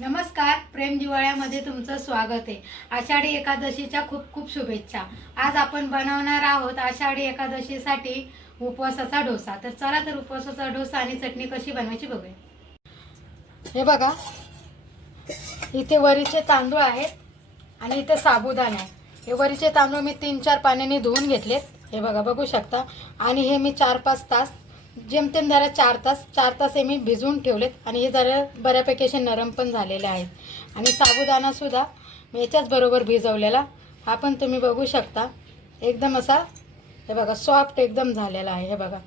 नमस्कार प्रेम दिवाळ्यामध्ये तुमचं स्वागत आहे. आषाढी एकादशीच्या खूप खूप शुभेच्छा. आज आपण बनवणार आहोत आषाढी एकादशीसाठी उपवासाचा डोसा. तर चला तर उपवासाचा डोसा आणि चटणी कशी बनवायची बघूया. हे बघा इथे वरीचे तांदूळ आहेत आणि इथे साबुदाणा आहे हे वरीचे तांदूळ मी तीन चार पाण्याने धुवून घेतलेत. हे बघा बघू शकता. आणि हे मी चार पाच तास जेमतेम जरा चार तास चार तास हे मी भिजवून ठेवलेत आणि हे जरा बऱ्यापैकी असे नरम पण झालेले आहेत. आणि साबुदाणासुद्धा मी याच्याच बरोबर भिजवलेला. हा पण तुम्ही बघू शकता. एकदम असा हे बघा सॉफ्ट एकदम झालेला आहे हे बघा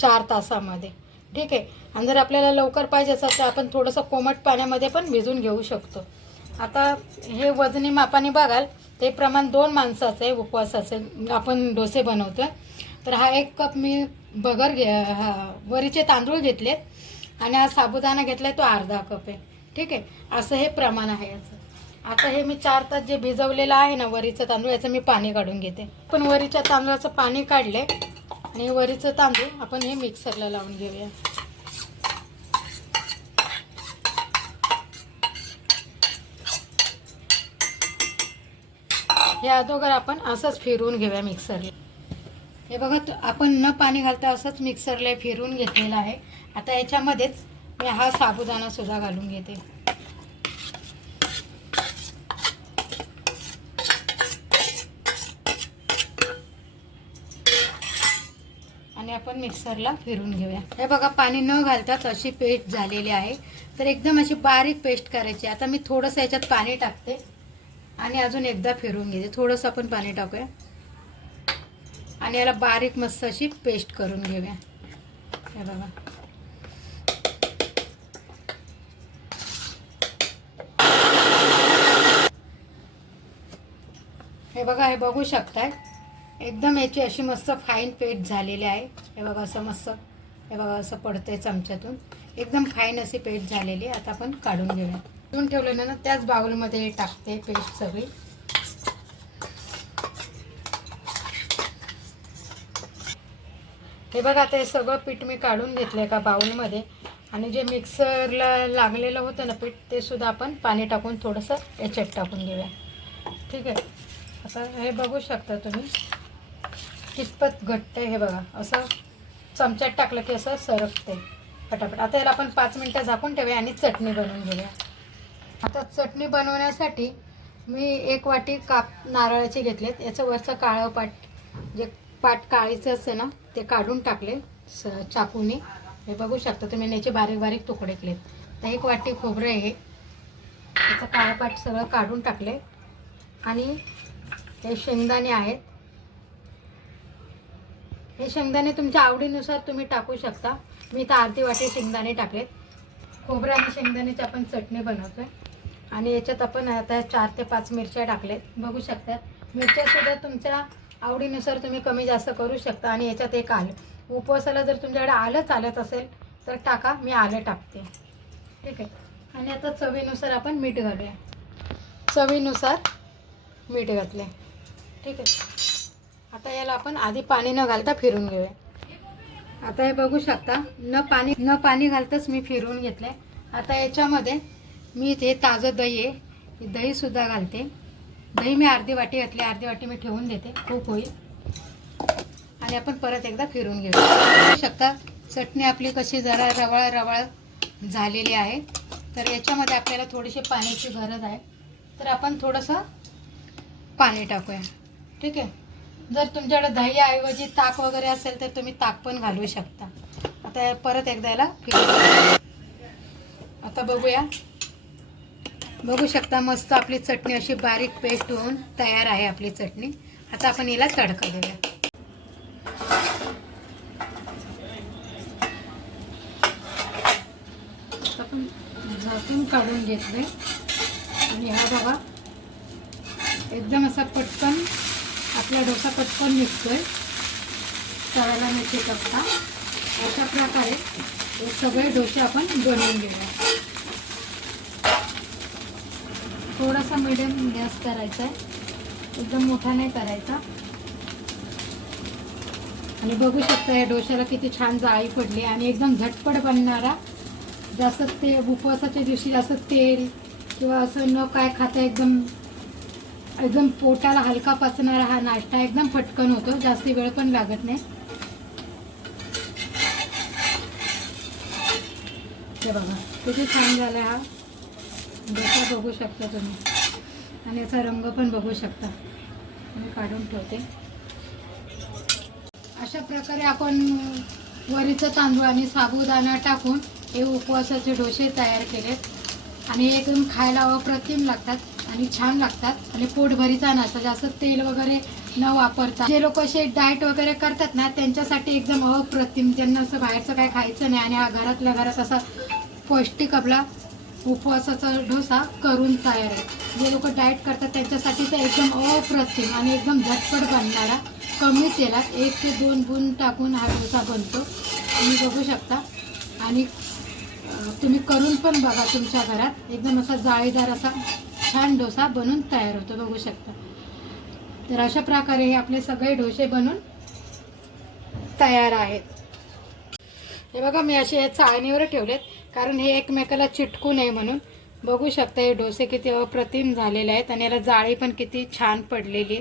चार तासामध्ये. ठीक आहे? आणि जर आपल्याला लवकर पाहिजे असेल तर आपण थोडंसं कोमट पाण्यामध्ये पण भिजून घेऊ शकतो. आता हे वजनी मापाने बघाल ते प्रमाण दोन माणसाचं आहे उपवासाचं. आपण डोसे बनवतो आहे तर हा एक कप मी बगर घे हा वरीचे तांदूळ घेतले आणि हा साबुदाणा घेतलाय तो अर्धा कप आहे. ठीक आहे? असं हे प्रमाण आहे याचं. आता हे मी चार तास जे भिजवलेलं आहे ना वरीचं तांदूळ याचं मी पाणी काढून घेते. पण वरीच्या तांदूळाचं पाणी काढले आणि वरीचं तांदूळ आपण हे मिक्सरला लावून घेऊया. हे अगोदर आपण असंच फिरवून घेऊया मिक्सरला. हे बघा त- आपण न पाणी घालता असंच मिक्सरला फिरून घेतलेलं आहे. आता याच्यामध्येच मी हा साबुदाणा सुद्धा घालून घेते. आणि आपण मिक्सरला फिरून घेऊया. हे बघा पाणी न घालताच अशी पेस्ट झालेली आहे. तर एकदम अशी बारीक पेस्ट करायची. आता मी थोडंसं याच्यात पाणी टाकते आणि अजून एकदा फिरून घेते. थोडंसं आपण पाणी टाकूया. आणि याला बारीक मस्त अशी पेस्ट करून घेऊया. हे बघा. हे बघा हे बघू शकताय. एकदम याची अशी मस्त फाईन पेस्ट झालेली आहे. हे बघा असं मस्त. हे बघा असं पडतंय चमच्यातून. एकदम फाईन अशी पेस्ट झालेली आहे. आता आपण काढून घेऊया. ठेवलं ठेवलेलं ना त्याच बाउलमध्ये टाकते पेस्ट सगळी. हे बघा आता हे सगळं पीठ मी काढून घेतलं एका बाऊलमध्ये आणि जे मिक्सरला लागलेलं होतं ना पीठ ते सुद्धा आपण पाणी टाकून थोडंसं याच्यात टाकून घेऊया. ठीक आहे? आता हे बघू शकता तुम्ही. कितपत घट्ट आहे हे बघा. असं चमच्यात टाकलं की असं सरकते पटापट. आता याला आपण पाच मिनटं झाकून ठेवूया आणि चटणी बनवून घेऊया. आता चटणी बनवण्यासाठी मी एक वाटी काप नारळाची घेतली आहेत याचं वरचं काळं पाट जे पाट काळीचं असतं ना ते काढून टाकले स चाकूने. हे बघू शकता तुम्ही याचे बारीक बारीक तुकडे केलेत. तर एक वाटी खोबरं आहे त्याचं काळं पाट सगळं काढून टाकले. आणि हे शेंगदाणे आहेत. हे शेंगदाणे तुमच्या आवडीनुसार तुम्ही टाकू शकता. मी तर अर्धी वाटी शेंगदाणे टाकलेत. खोबरं आणि शेंगदाण्याची आपण चटणी बनवतोय. आणि याच्यात आपण आता चार ते पाच मिरच्या टाकलेत. बघू शकता. मिरच्यासुद्धा तुमच्या आवडीनुसार तुम्ही कमी जास्त करू शकता आणि याच्यात एक आलं. उपवासाला जर तुमच्याकडे आलं चालत असेल तर टाका मी आलं टाकते. ठीक आहे? आणि आता चवीनुसार आपण मीठ घालूया. चवीनुसार मीठ घातले ठीक आहे? आता याला आपण आधी पाणी न घालता फिरून घेऊया. आता हे बघू शकता न पाणी न पाणी घालताच मी फिरवून आहे आता याच्यामध्ये मी ते ताजं दही आहे दहीसुद्धा घालते. दही मी अर्धी वाटी घातली अर्धी वाटी मी ठेवून देते. खूप होईल. आणि आपण परत एकदा फिरून घेऊ. शकता चटणी आपली कशी जरा रवाळ रवाळ झालेली आहे. तर याच्यामध्ये आपल्याला थोडीशी पाण्याची गरज आहे. तर आपण थोडंसं पाणी टाकूया. ठीक आहे? जर तुमच्याकडे दहीऐवजी ताक वगैरे असेल तर तुम्ही ताक पण घालू शकता. आता परत एकदा याला आता बघूया. बघू शकता मस्त आपली चटणी अशी बारीक पेस्ट होऊन तयार आहे आपली चटणी. आता आपण हिला तडका देऊया. आपण झाकून काढून घेतले आणि हा बघा एकदम असा पटकन आपला डोसा पटकन निघतोय. तळायला मिळते टाकता अशा प्रकारे सगळे डोसे आपण बनवून घेऊया. थोडासा मिडियम गॅस करायचा आहे. एकदम मोठा नाही करायचा. आणि बघू शकता या डोश्याला किती छान जाळी पडली आणि एकदम झटपट बनणारा. जास्त ते उपवासाच्या दिवशी जास्त तेल किंवा असं न काय खाता एकदम एकदम पोटाला हलका पचणारा हा नाश्ता एकदम पटकन होतो. जास्त वेळ पण लागत नाही. हे बघा किती छान झाला हा. डोसा बघू शकता तुम्ही. आणि याचा रंग पण बघू शकता. मी काढून ठेवते. अशा प्रकारे आपण वरीचं तांदूळ आणि साबुदाणा टाकून हे उपवासाचे डोसे तयार केलेत. आणि एकदम खायला अप्रतिम लागतात आणि छान लागतात. आणि पोटभरीचा नाश्ता जास्त तेल वगैरे न वापरता. जे लोक असे डाएट वगैरे करतात ना त्यांच्यासाठी एकदम अप्रतिम. ज्यांना असं बाहेरचं काय खायचं नाही आणि हा घरातल्या घरात असा पौष्टिक आपला उपवासाचा डोसा करून तयार आहे. जे लोक डाएट करतात त्यांच्यासाठी तर एकदम अप्रतिम आणि एकदम झटपट बनणारा कमी तेलात एक ते दोन गुण टाकून हा डोसा बनतो. तुम्ही बघू शकता. आणि तुम्ही करून पण बघा तुमच्या घरात. एकदम असा जाळीदार असा छान डोसा बनून तयार होतो. बघू शकता. तर अशा प्रकारे हे आपले सगळे डोसे बनून तयार आहेत. हे बघा मी असे चाळणीवर ठेवलेत. कारण हे एकमेकाला चिटकू नये म्हणून. बघू शकता हे डोसे किती अप्रतिम झालेले आहेत आणि याला जाळी पण किती छान पडलेली.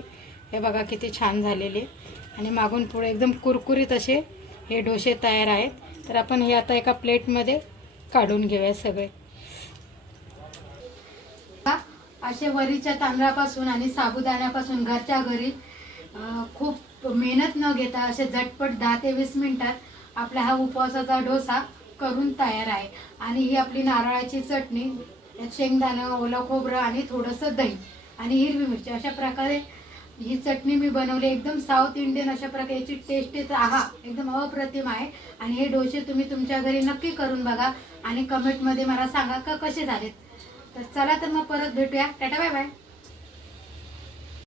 हे बघा किती छान झालेली. आणि मागून पुढे एकदम कुरकुरीत असे हे डोसे तयार आहेत. तर आपण हे आता एका प्लेटमध्ये काढून घेऊया सगळे. असे वरीच्या तांदळापासून आणि साबुदाण्यापासून घरच्या घरी खूप मेहनत न घेता असे झटपट दहा ते वीस मिनिटात आपला हा उपवासाचा डोसा करून तयार आहे. आणि ही आपली नारळाची चटणी शेंगदाणं ओलं खोबरं आणि थोडंसं दही आणि हिरवी मिरची. अशा प्रकारे ही चटणी मी बनवली. एकदम साऊथ इंडियन अशा प्रकारची टेस्ट येत. आहा एकदम अप्रतिम आहे. आणि हे डोसे तुम्ही तुमच्या घरी नक्की करून बघा आणि कमेंटमध्ये मला सांगा का कसे झालेत. तर चला तर मग परत भेटूया. Tata bye bye.